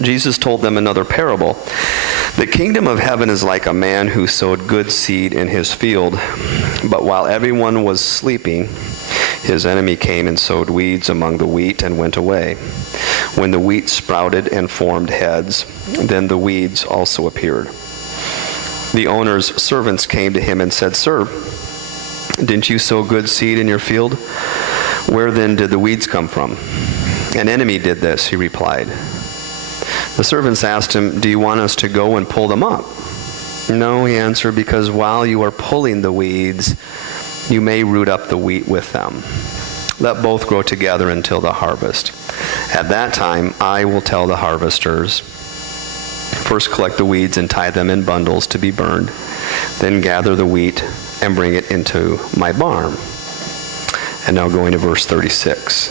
Jesus told them another parable. The kingdom of heaven is like a man who sowed good seed in his field. But while everyone was sleeping, his enemy came and sowed weeds among the wheat and went away. When the wheat sprouted and formed heads, then the weeds also appeared. The owner's servants came to him and said, "Sir, didn't you sow good seed in your field? Where then did the weeds come from?" "An enemy did this," he replied. The servants asked him, "Do you want us to go and pull them up?" "No," he answered, "because while you are pulling the weeds, you may root up the wheat with them. Let both grow together until the harvest. At that time, I will tell the harvesters, 'First collect the weeds and tie them in bundles to be burned. Then gather the wheat and bring it into my barn.'" And now going to verse 36.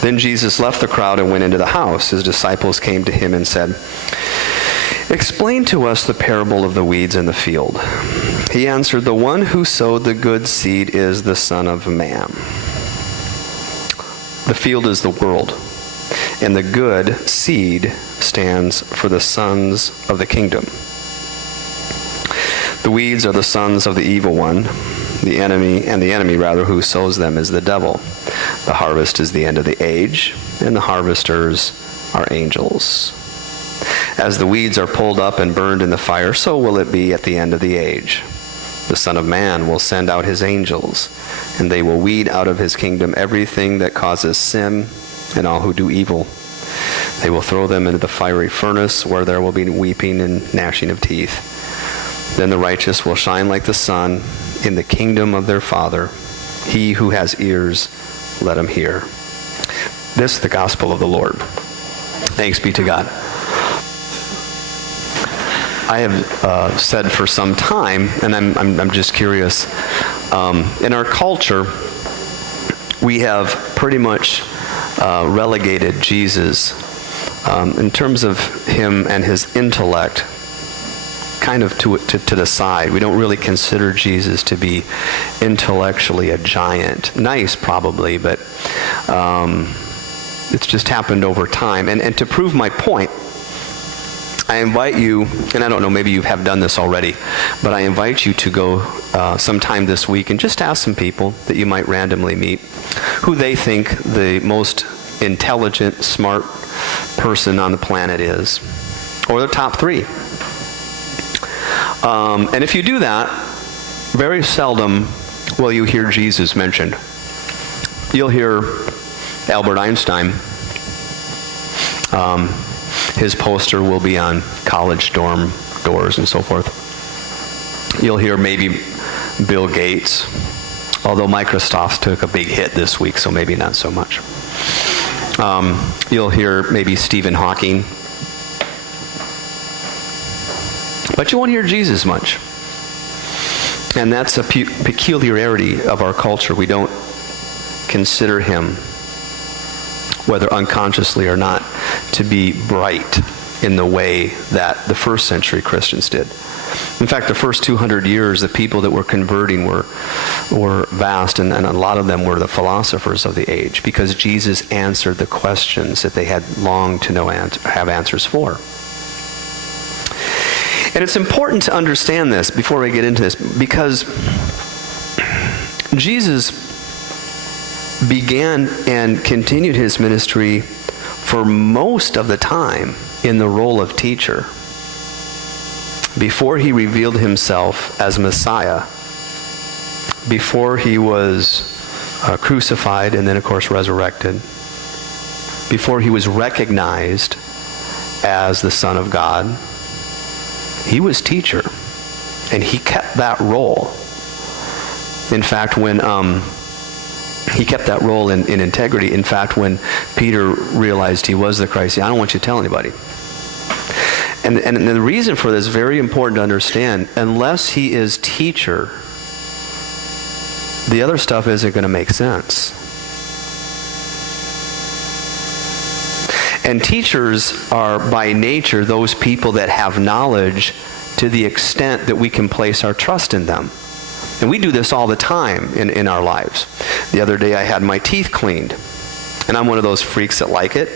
Then Jesus left the crowd and went into the house. His disciples came to him and said, "Explain to us the parable of the weeds in the field." He answered, "The one who sowed the good seed is the Son of Man. The field is the world, and the good seed stands for the sons of the kingdom. The weeds are the sons of the evil one, the enemy who sows them is the devil. The harvest is the end of the age, and the harvesters are angels. As the weeds are pulled up and burned in the fire, so will it be at the end of the age. The Son of Man will send out his angels, and they will weed out of his kingdom everything that causes sin and all who do evil. They will throw them into the fiery furnace, where there will be weeping and gnashing of teeth. Then the righteous will shine like the sun in the kingdom of their Father. He who has ears, let him hear." This is the gospel of the Lord. Thanks be to God. I have said for some time, and I'm just curious, in our culture, we have pretty much relegated Jesus in terms of him and his intellect kind of to the side. We don't really consider Jesus to be intellectually a giant. Nice, probably, but it's just happened over time. And to prove my point, I invite you, and I don't know, maybe you have done this already, but I invite you to go sometime this week and just ask some people that you might randomly meet who they think the most intelligent, smart person on the planet is, or the top three. And if you do that, very seldom will you hear Jesus mentioned. You'll hear Albert Einstein. His poster will be on college dorm doors and so forth. You'll hear maybe Bill Gates, although Microsoft took a big hit this week, so maybe not so much. You'll hear maybe Stephen Hawking. But you won't hear Jesus much. And that's a peculiarity of our culture. We don't consider him, whether unconsciously or not, to be bright in the way that the first century Christians did. In fact, the first 200 years, the people that were converting were vast, and a lot of them were the philosophers of the age, because Jesus answered the questions that they had longed to have answers for. And it's important to understand this before we get into this, because Jesus began and continued his ministry for most of the time in the role of teacher before he revealed himself as Messiah, before he was crucified and then, of course, resurrected, before he was recognized as the Son of God. He was teacher, and he kept that role. In fact, when he kept that role in integrity. In fact, when Peter realized he was the Christ, he said, "I don't want you to tell anybody." And the reason for this is very important to understand. Unless he is teacher, the other stuff isn't going to make sense. And teachers are by nature those people that have knowledge to the extent that we can place our trust in them. And we do this all the time in our lives. The other day I had my teeth cleaned. And I'm one of those freaks that like it.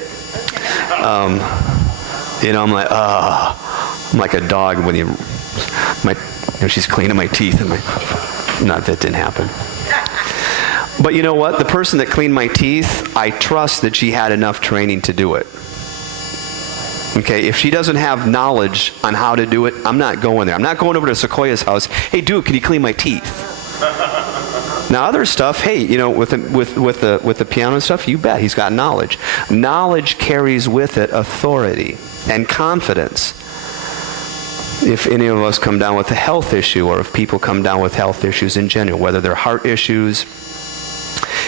I'm like, I'm like a dog when she's cleaning my teeth. And that didn't happen. But you know what? The person that cleaned my teeth, I trust that she had enough training to do it. Okay, if she doesn't have knowledge on how to do it, I'm not going there. I'm not going over to Sequoia's house. Hey, dude, can you clean my teeth? Now, other stuff, hey, with the piano and stuff, you bet he's got knowledge. Knowledge carries with it authority and confidence. If any of us come down with a health issue, or if people come down with health issues in general, whether they're heart issues,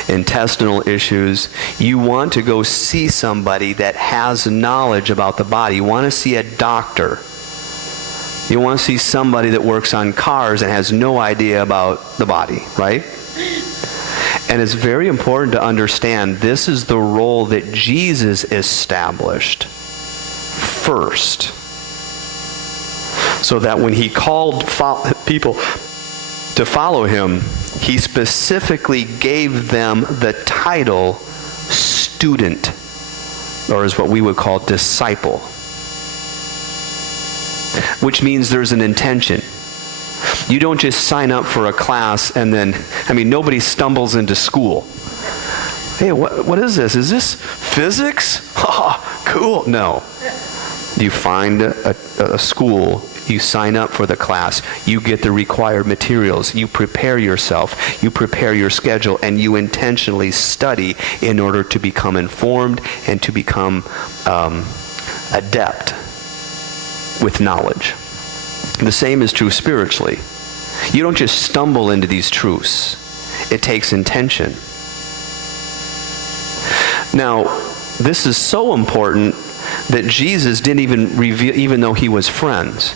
intestinal issues, you want to go see somebody that has knowledge about the body. You want to see a doctor. You want to see somebody that works on cars and has no idea about the body, right? And it's very important to understand this is the role that Jesus established first. So that when he called people to follow him, he specifically gave them the title student, or is what we would call disciple. Which means there's an intention. You don't just sign up for a class and then, nobody stumbles into school. Hey, what is this? Is this physics? Oh, cool. No. You find a school, you sign up for the class, you get the required materials, you prepare yourself, you prepare your schedule, and you intentionally study in order to become informed and to become adept with knowledge. The same is true spiritually. You don't just stumble into these truths. It takes intention. Now, this is so important that Jesus didn't even reveal, even though he was friends.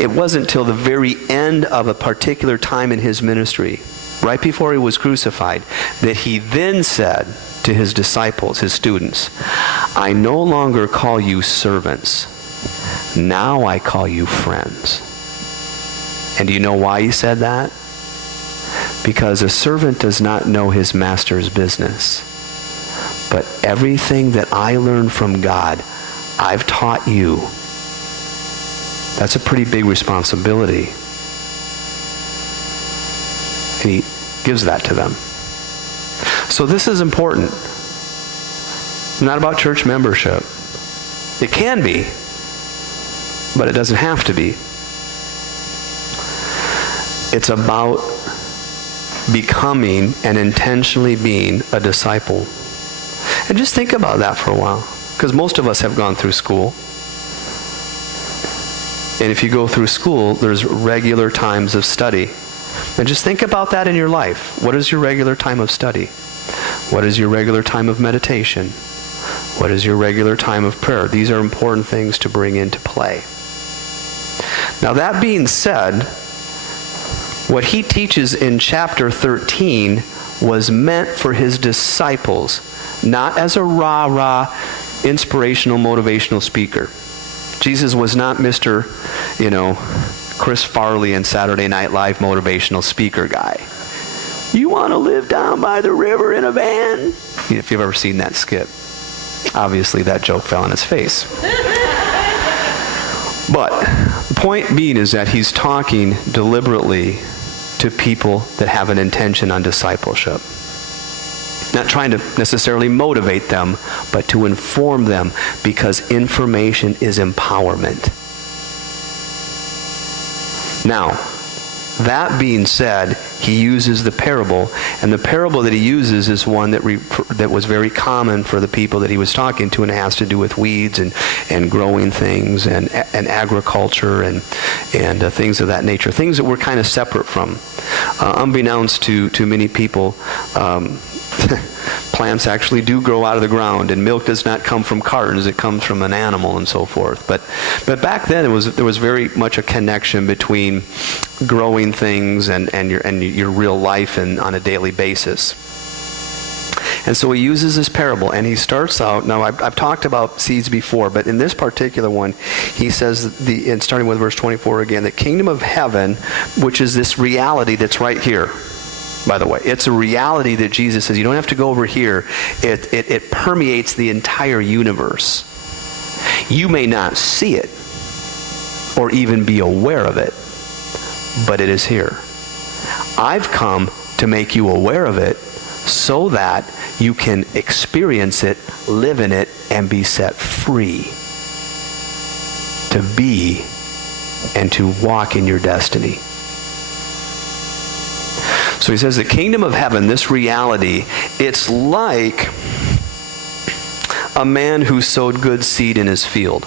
It wasn't till the very end of a particular time in his ministry, right before he was crucified, that he then said to his disciples, his students, I no longer call you servants. Now I call you friends. And do you know why he said that? Because a servant does not know his master's business. But everything that I learned from God, I've taught you. That's a pretty big responsibility. And he gives that to them. So this is important. It's not about church membership. It can be, but it doesn't have to be. It's about becoming and intentionally being a disciple. And just think about that for a while. Because most of us have gone through school. And if you go through school, there's regular times of study. And just think about that in your life. What is your regular time of study? What is your regular time of meditation? What is your regular time of prayer? These are important things to bring into play. Now, that being said, what he teaches in chapter 13 was meant for his disciples, not as a rah-rah, inspirational, motivational speaker. Jesus was not Mr., Chris Farley and Saturday Night Live motivational speaker guy. You want to live down by the river in a van? If you've ever seen that skit. Obviously, that joke fell on his face. But the point being is that he's talking deliberately to people that have an intention on discipleship. Not trying to necessarily motivate them, but to inform them, because information is empowerment. Now, that being said, he uses the parable, and the parable that he uses is one that was very common for the people that he was talking to, and it has to do with weeds and growing things and agriculture and things of that nature, things that we're kind of separate from. Unbeknownst to many people, plants actually do grow out of the ground, and milk does not come from cartons, it comes from an animal and so forth. But back then there was very much a connection between growing things and your real life and on a daily basis. And so he uses this parable, and he starts out, now I've talked about seeds before, but in this particular one, he says, and starting with verse 24 again, the kingdom of heaven, which is this reality that's right here. By the way, it's a reality that Jesus says, you don't have to go over here. It permeates the entire universe. You may not see it or even be aware of it, but it is here. I've come to make you aware of it so that you can experience it, live in it, and be set free to be and to walk in your destiny. So he says the kingdom of heaven, this reality, it's like a man who sowed good seed in his field.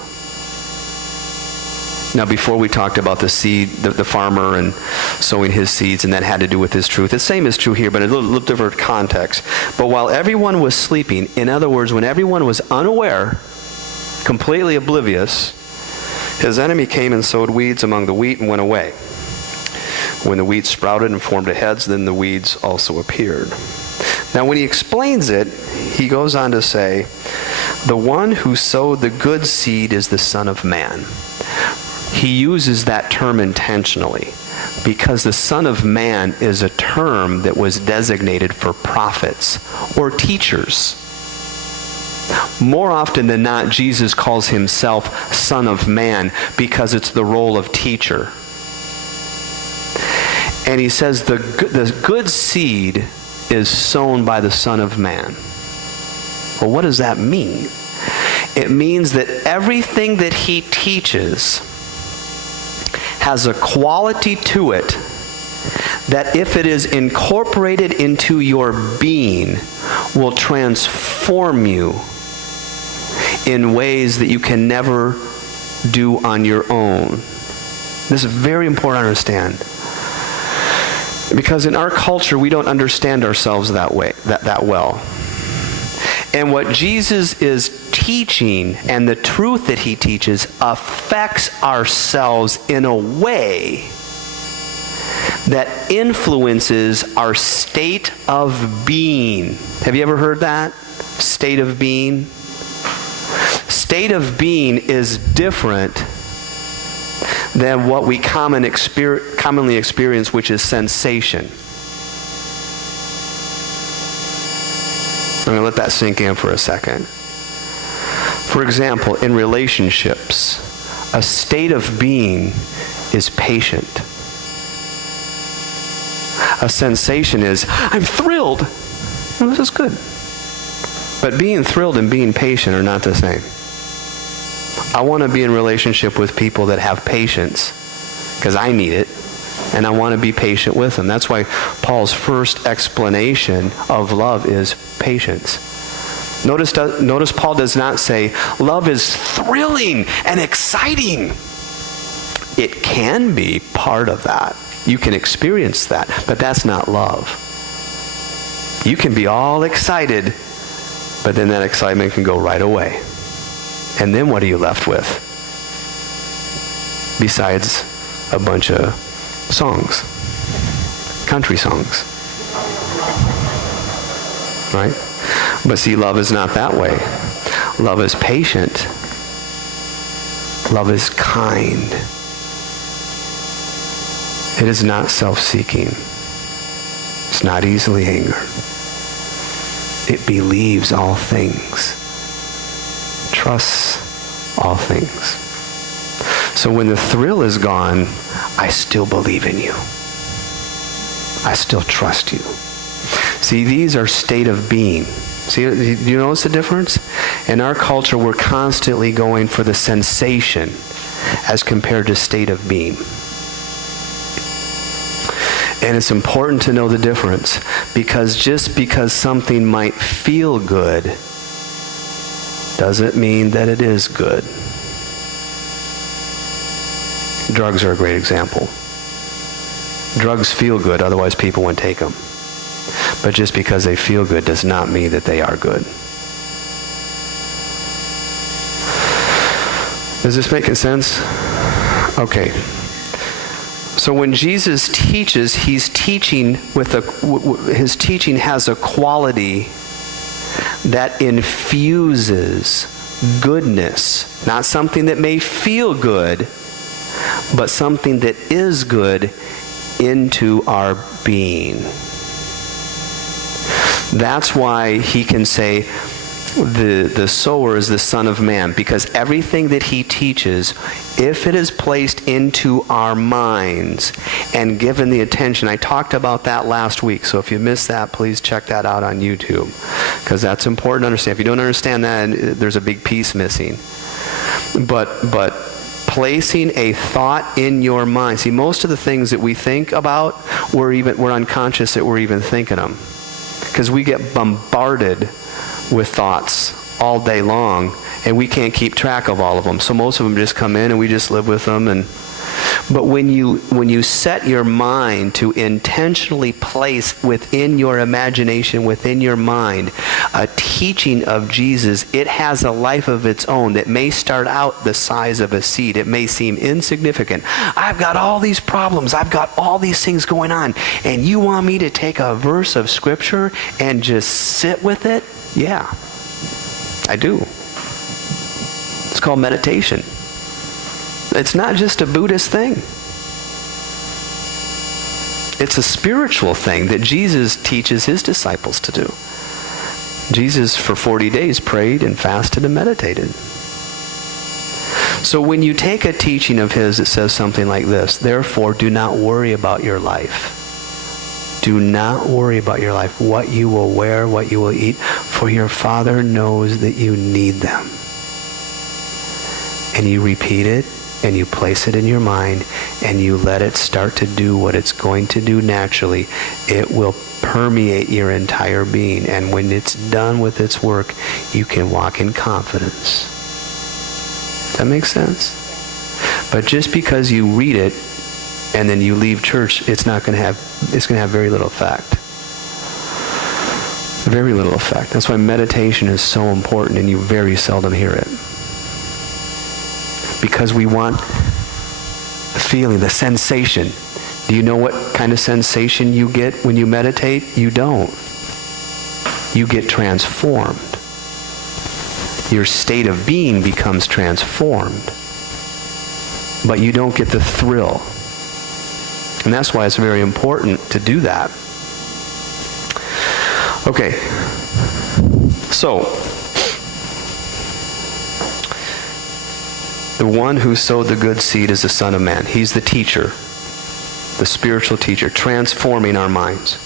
Now, before we talked about the seed, the farmer and sowing his seeds, and that had to do with his truth. The same is true here, but in a little different context. But while everyone was sleeping, in other words, when everyone was unaware, completely oblivious, his enemy came and sowed weeds among the wheat and went away. When the wheat sprouted and formed heads, then the weeds also appeared. Now, when he explains it, he goes on to say, the one who sowed the good seed is the Son of Man. He uses that term intentionally because the Son of Man is a term that was designated for prophets or teachers. More often than not, Jesus calls himself Son of Man because it's the role of teacher. And he says the good seed is sown by the Son of Man. Well, what does that mean? It means that everything that he teaches has a quality to it that if it is incorporated into your being, will transform you in ways that you can never do on your own. This is very important to understand. Because in our culture, we don't understand ourselves that way, that well. And what Jesus is teaching and the truth that he teaches affects ourselves in a way that influences our state of being. Have you ever heard that? State of being? State of being is different than what we commonly experience, which is sensation. I'm going to let that sink in for a second. For example, in relationships, a state of being is patient. A sensation is, I'm thrilled. Well, this is good. But being thrilled and being patient are not the same. I want to be in relationship with people that have patience because I need it. And I want to be patient with them. That's why Paul's first explanation of love is patience. Notice Paul does not say, love is thrilling and exciting. It can be part of that. You can experience that, but that's not love. You can be all excited, but then that excitement can go right away. And then what are you left with? Besides a bunch of songs, country songs, right? But see, love is not that way. Love is patient. Love is kind. It is not self-seeking. It's not easily angered. It believes all things, trusts all things. So when the thrill is gone, I still believe in you. I still trust you. See, these are state of being. See, do you notice the difference? In our culture, we're constantly going for the sensation as compared to state of being. And it's important to know the difference, because just because something might feel good doesn't mean that it is good. Drugs are a great example. Drugs feel good, otherwise people wouldn't take them. But just because they feel good does not mean that they are good. Is this making sense? Okay. So when Jesus teaches, he's teaching his teaching has a quality that infuses goodness, not something that may feel good, but something that is good into our being. That's why he can say, the sower is the Son of Man, because everything that he teaches, if it is placed into our minds and given the attention, I talked about that last week, so if you missed that, please check that out on YouTube, because that's important to understand. If you don't understand that, there's a big piece missing. But placing a thought in your mind. See, most of the things that we think about, we're unconscious that we're even thinking them, because we get bombarded with thoughts all day long, and we can't keep track of all of them. So most of them just come in, and we just live with them. But when you set your mind to intentionally place within your imagination, within your mind, a teaching of Jesus, it has a life of its own that may start out the size of a seed. It may seem insignificant. I've got all these problems. I've got all these things going on. And you want me to take a verse of Scripture and just sit with it? Yeah, I do. It's called meditation. It's not just a Buddhist thing. It's a spiritual thing that Jesus teaches his disciples to do. Jesus, for 40 days, prayed and fasted and meditated. So when you take a teaching of his, it says something like this: therefore, do not worry about your life. Do not worry about your life, what you will wear, what you will eat, for your Father knows that you need them. And you repeat it, and you place it in your mind, and you let it start to do what it's going to do naturally. It will permeate your entire being, and when it's done with its work, you can walk in confidence. That makes sense? But just because you read it and then you leave church, it's going to have very little effect. Very little effect. That's why meditation is so important, and you very seldom hear it. Because we want the feeling, the sensation. Do you know what kind of sensation you get when you meditate? You don't. You get transformed. Your state of being becomes transformed. But you don't get the thrill. And that's why it's very important to do that. Okay. So, the one who sowed the good seed is the Son of Man. He's the teacher, the spiritual teacher, transforming our minds,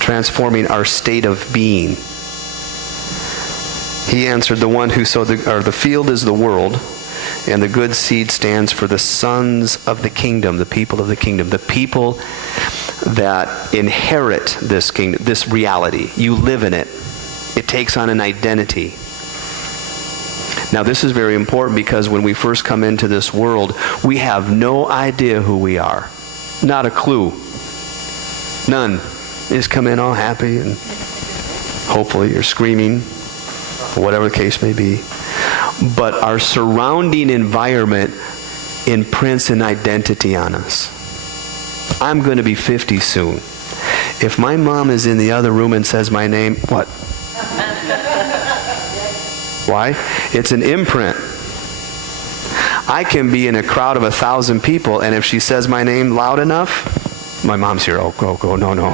transforming our state of being. He answered, the one who sowed the field is the world, and the good seed stands for the sons of the kingdom, the people of the kingdom, the people that inherit this kingdom, this reality. You live in it. It takes on an identity. Now, this is very important, because when we first come into this world, we have no idea who we are. Not a clue. None. You just come in all happy, and hopefully you're screaming, or whatever the case may be. But our surrounding environment imprints an identity on us. I'm going to be 50 soon. If my mom is in the other room and says my name, what? Why? It's an imprint. I can be in a crowd of 1,000 people, and if she says my name loud enough, my mom's here. Oh, go, no.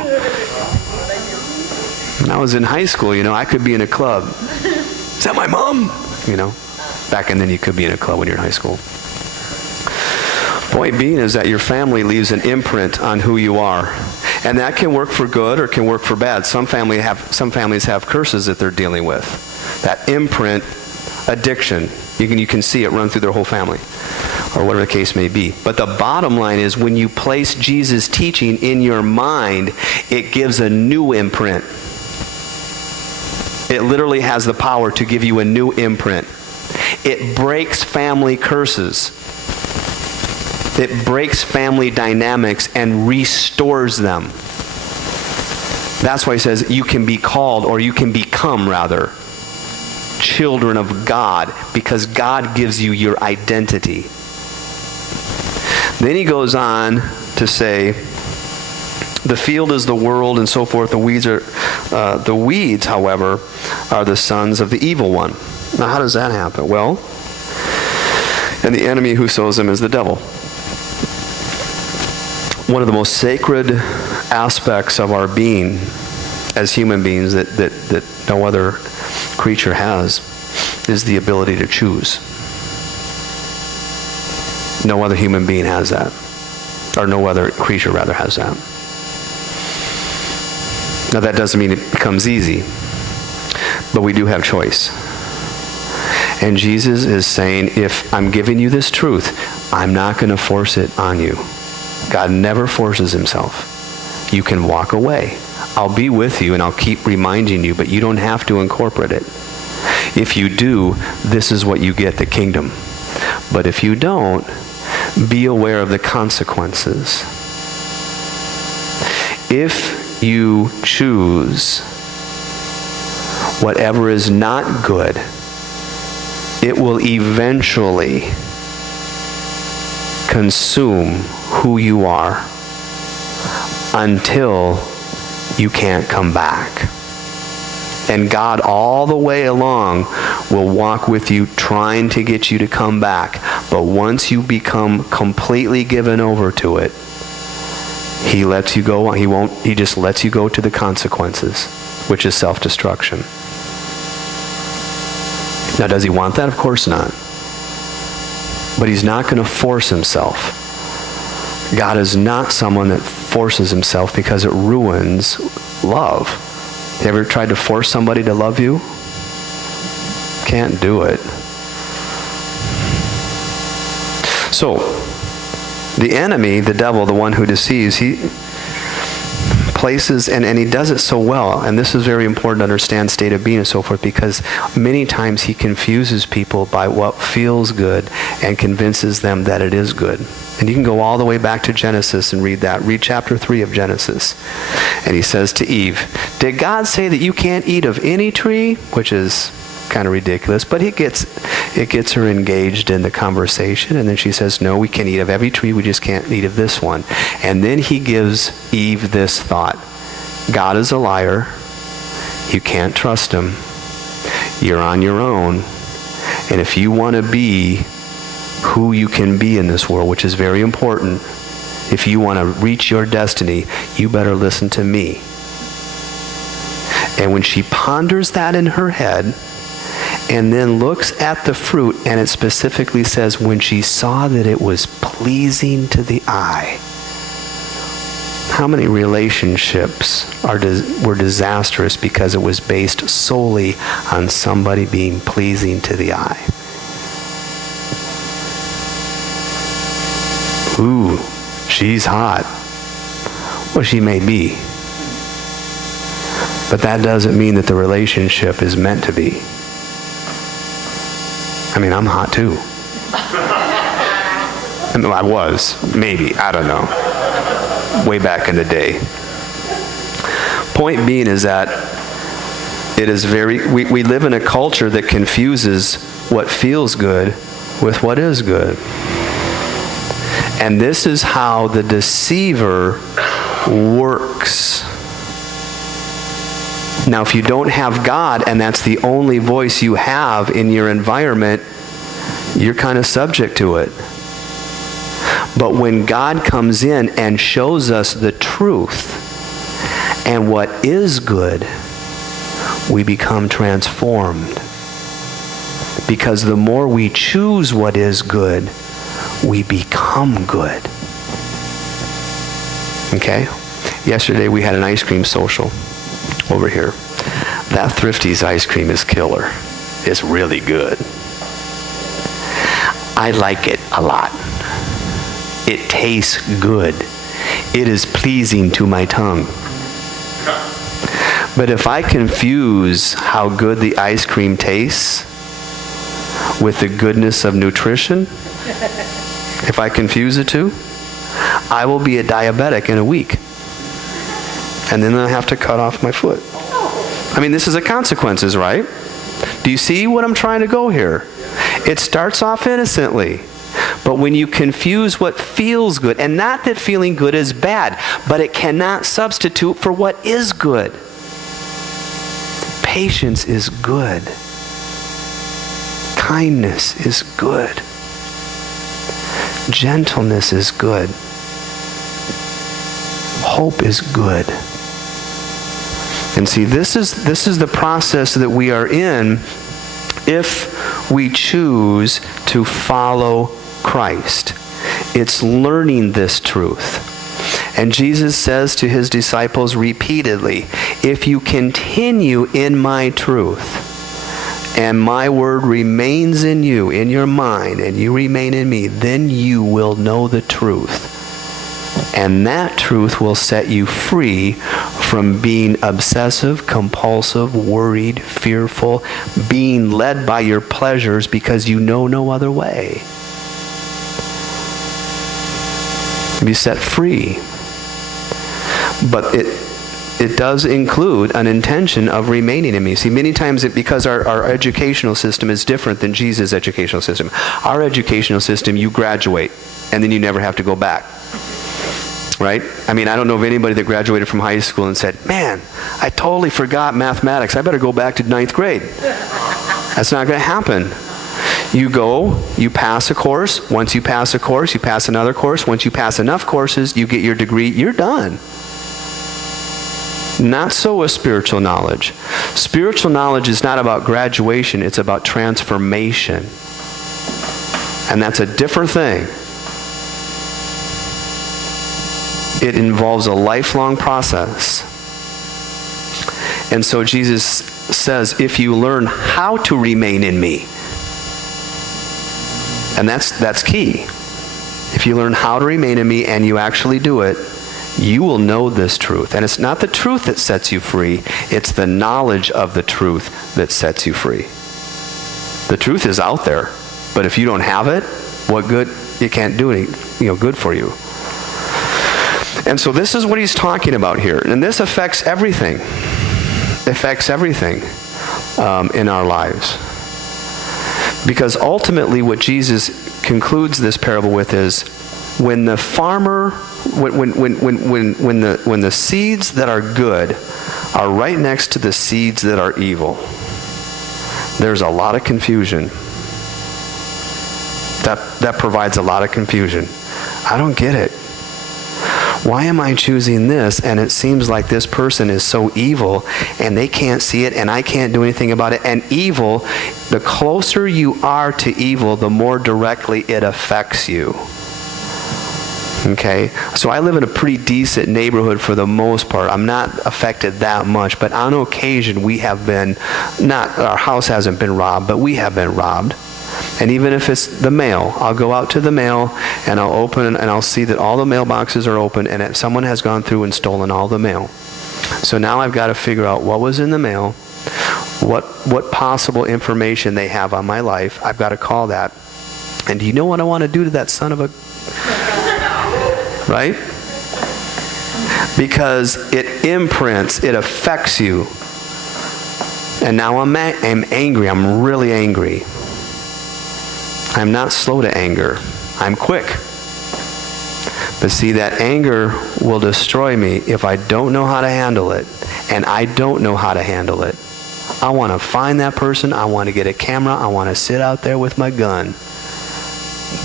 When I was in high school, I could be in a club. Is that my mom? Back then you could be in a club when you're in high school. Point being is that your family leaves an imprint on who you are. And that can work for good or can work for bad. Some families have curses that they're dealing with. That imprint addiction, you can see it run through their whole family, or whatever the case may be. But the bottom line is, when you place Jesus' teaching in your mind, it gives a new imprint. It literally has the power to give you a new imprint. It breaks family curses. It breaks family dynamics and restores them. That's why he says you can be called, or you can become, rather, children of God, because God gives you your identity. Then he goes on to say, the field is the world, and so forth. The weeds, however, are the sons of the evil one. Now, how does that happen? Well, and the enemy who sows them is the devil. One of the most sacred aspects of our being as human beings that no other creature has is the ability to choose. No other human being has that. Or no other creature, rather, has that. Now, that doesn't mean it becomes easy, but we do have choice. And Jesus is saying, if I'm giving you this truth, I'm not going to force it on you. God never forces himself. You can walk away. I'll be with you and I'll keep reminding you, but you don't have to incorporate it. If you do, this is what you get, the kingdom. But if you don't, be aware of the consequences. If you choose whatever is not good, it will eventually consume who you are until you can't come back. And God all the way along will walk with you trying to get you to come back. But once you become completely given over to it, he lets you go. He just lets you go to the consequences, which is self-destruction. Now, does he want that? Of course not. But he's not going to force himself. God is not someone that forces himself because it ruins love. You ever tried to force somebody to love you? Can't do it. So, the enemy, the devil, the one who deceives, he places, and he does it so well, and this is very important to understand state of being and so forth, because many times he confuses people by what feels good and convinces them that it is good. And you can go all the way back to Genesis and read that. Read chapter 3 of Genesis. And he says to Eve, did God say that you can't eat of any tree? Which is kind of ridiculous, but it gets her engaged in the conversation, and then she says, no, we can eat of every tree, we just can't eat of this one. And then he gives Eve this thought: God is a liar, you can't trust him, you're on your own, and if you want to be who you can be in this world, which is very important, if you want to reach your destiny, you better listen to me. And when she ponders that in her head, and then looks at the fruit, and it specifically says, when she saw that it was pleasing to the eye. How many relationships were disastrous because it was based solely on somebody being pleasing to the eye? Ooh, she's hot. Well, she may be. But that doesn't mean that the relationship is meant to be. I mean, I'm hot too. I was, maybe, I don't know. Way back in the day. Point being is that it is we live in a culture that confuses what feels good with what is good. And this is how the deceiver works. Now, if you don't have God and that's the only voice you have in your environment, you're kind of subject to it. But when God comes in and shows us the truth and what is good, we become transformed. Because the more we choose what is good, we become good. Okay? Yesterday we had an ice cream social over here. That Thrifty's ice cream is killer. It's really good. I like it a lot. It tastes good. It is pleasing to my tongue. But if I confuse how good the ice cream tastes with the goodness of nutrition, if I confuse the two, I will be a diabetic in a week. And then I have to cut off my foot. I mean, this is the consequences, right? Do you see what I'm trying to go here? It starts off innocently. But when you confuse what feels good, and not that feeling good is bad, but it cannot substitute for what is good. Patience is good. Kindness is good. Gentleness is good. Hope is good. And see, this is the process that we are in if we choose to follow Christ. It's learning this truth. And Jesus says to his disciples repeatedly, if you continue in my truth, and my word remains in you, in your mind, and you remain in me, then you will know the truth. And that truth will set you free from being obsessive, compulsive, worried, fearful, being led by your pleasures because you know no other way. Be set free. But it does include an intention of remaining in me. See, many times because our educational system is different than Jesus' educational system. Our educational system, you graduate, and then you never have to go back. Right? I mean, I don't know of anybody that graduated from high school and said, man, I totally forgot mathematics. I better go back to 9th grade. That's not going to happen. You go, you pass a course. Once you pass a course, you pass another course. Once you pass enough courses, you get your degree. You're done. Not so with spiritual knowledge. Spiritual knowledge is not about graduation. It's about transformation. And that's a different thing. It involves a lifelong process. And so Jesus says, if you learn how to remain in me, and that's key. If you learn how to remain in me and you actually do it, you will know this truth. And it's not the truth that sets you free, it's the knowledge of the truth that sets you free. The truth is out there, but if you don't have it, what good? It can't do any good for you. And so this is what he's talking about here. And this affects everything. It affects everything in our lives. Because ultimately what Jesus concludes this parable with is when the farmer, when the seeds that are good are right next to the seeds that are evil, there's a lot of confusion. That provides a lot of confusion. I don't get it. Why am I choosing this? And it seems like this person is so evil and they can't see it and I can't do anything about it. And evil, the closer you are to evil, the more directly it affects you. Okay? So I live in a pretty decent neighborhood for the most part. I'm not affected that much, but on occasion we have been, our house hasn't been robbed, but we have been robbed. And even if it's the mail, I'll go out to the mail and I'll open and I'll see that all the mailboxes are open and that someone has gone through and stolen all the mail. So now I've got to figure out what was in the mail, what possible information they have on my life. I've got to call that. And do you know what I want to do to that son of a... Right? Because it imprints, it affects you. And now I'm angry. I'm really angry. I'm not slow to anger. I'm quick. But see, that anger will destroy me if I don't know how to handle it. And I don't know how to handle it. I want to find that person. I want to get a camera. I want to sit out there with my gun.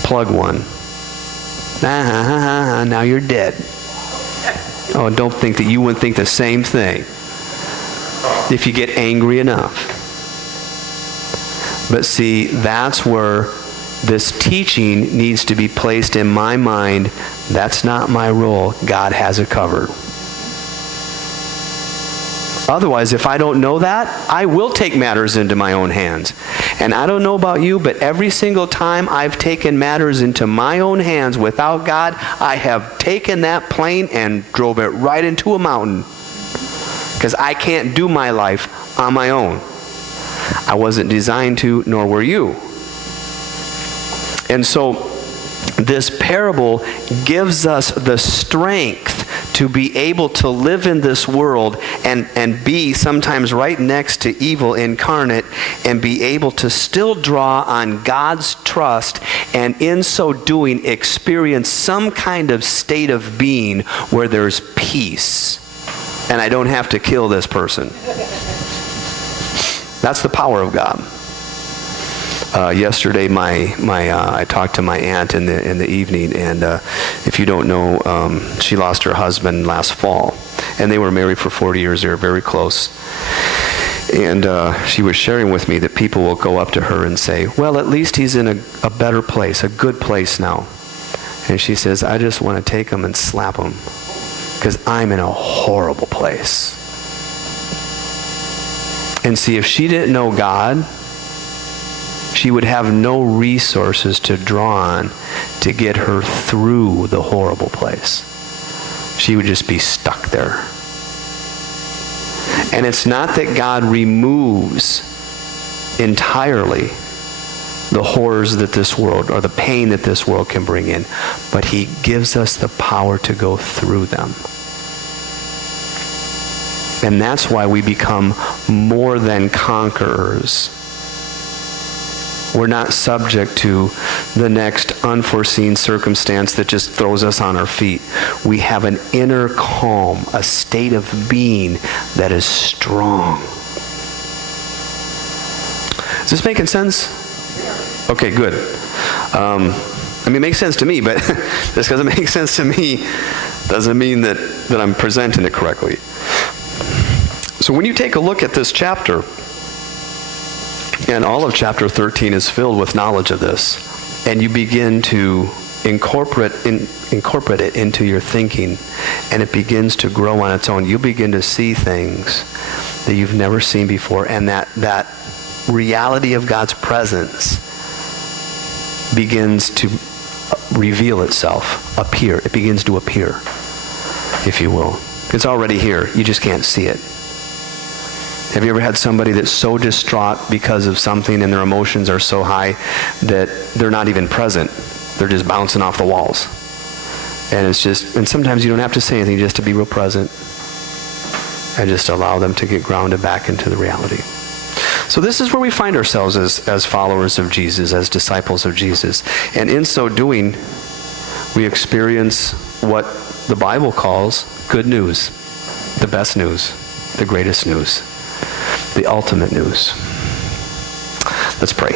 Plug one. Now you're dead. Oh, don't think that you wouldn't think the same thing if you get angry enough. But see, that's where this teaching needs to be placed in my mind. That's not my role. God has it covered. Otherwise, if I don't know that, I will take matters into my own hands. And I don't know about you, but every single time I've taken matters into my own hands without God, I have taken that plane and drove it right into a mountain. Because I can't do my life on my own. I wasn't designed to, nor were you. And so this parable gives us the strength to be able to live in this world and be sometimes right next to evil incarnate and be able to still draw on God's trust and in so doing experience some kind of state of being where there's peace and I don't have to kill this person. That's the power of God. Yesterday, I talked to my aunt in the evening, and if you don't know, she lost her husband last fall, And they were married for 40 years. They were very close. And she was sharing with me that people will go up to her and say, well, at least he's in a better place, a good place now. And she says, I just want to take him and slap him because I'm in a horrible place. And see, if she didn't know God, she would have no resources to draw on to get her through the horrible place. She would just be stuck there. And it's not that God removes entirely the horrors that this world, or the pain that this world can bring in, but he gives us the power to go through them. And that's why we become more than conquerors. We're not subject to the next unforeseen circumstance that just throws us on our feet. We have an inner calm, a state of being that is strong. Is this making sense? Okay, good. It makes sense to me, but just because it makes sense to me doesn't mean that I'm presenting it correctly. So when you take a look at this chapter, and all of chapter 13 is filled with knowledge of this, and you begin to incorporate it into your thinking, and it begins to grow on its own, you begin to see things that you've never seen before, and that reality of God's presence begins to reveal itself, appear. It begins to appear, if you will. It's already here. You just can't see it. Have you ever had somebody that's so distraught because of something and their emotions are so high that they're not even present? They're just bouncing off the walls. And sometimes you don't have to say anything, just to be real present and just allow them to get grounded back into the reality. So this is where we find ourselves as followers of Jesus, as disciples of Jesus. And in so doing, we experience what the Bible calls good news, the best news, the greatest news, the ultimate news. Let's pray.